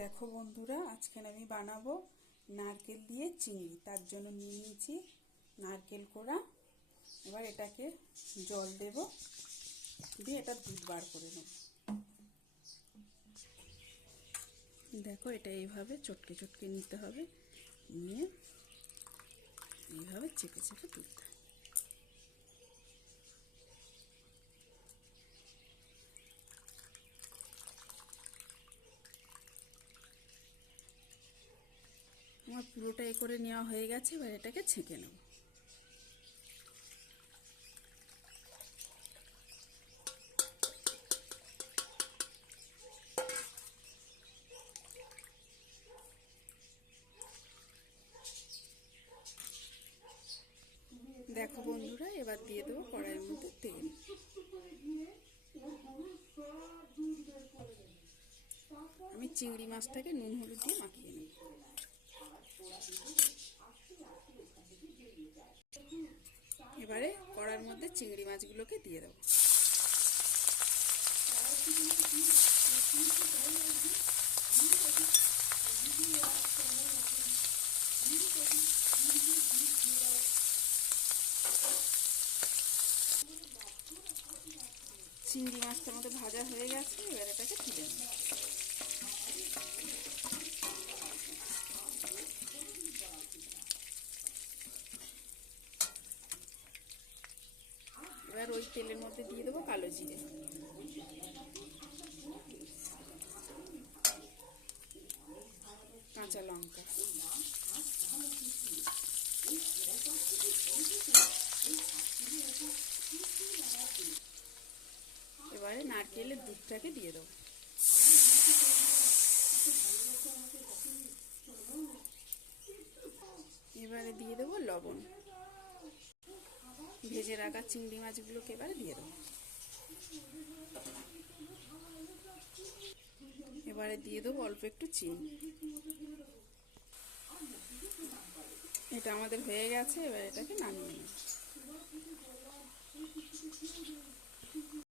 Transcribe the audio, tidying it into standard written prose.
দেখো বন্ধুরা, আজকে আমি বানাবো নারকেল দিয়ে চিংড়ি। তার জন্য নিয়ে নিয়েছি নারকেল কোড়া। এবার এটাকে জল দেব, দিয়ে এটা দুধ বার করে নেব। দেখো, এটা এইভাবে চটকে চটকে নিতে হবে, নিয়ে এইভাবে চেপে চেপে তুলতে হবে। আমার পুরোটা এ করে নেওয়া হয়ে গেছে। এবার এটাকে ছেঁকে নেব। দেখো বন্ধুরা, এবার দিয়ে দেবো কড়াইয়ের মধ্যে তেল। আমি চিংড়ি মাছটাকে নুন হলুদ দিয়ে মাখিয়ে নেব। এবারে কড়ার মধ্যে চিংড়ি মাছগুলোকে দিয়ে দেবো। চিংড়ি মাছটার মধ্যে ভাজা হয়ে গেছে। এবার এটাকে তুলে নেব। এবার ওই তেলের মধ্যে দিয়ে দেবো কালো জিরে, কাঁচা লঙ্কা, এবারে নারকেলের দুধটাকে দিয়ে দেবো। এবারে দিয়ে দেবো লবণ। ভেজে রাখা চিংড়ি মাছগুলোকে এবারে দিয়ে দেবো। এবারে দিয়ে দেবো অল্প একটু চিনি। এটা আমাদের হয়ে গেছে। এবার এটাকে নামিয়ে নেব।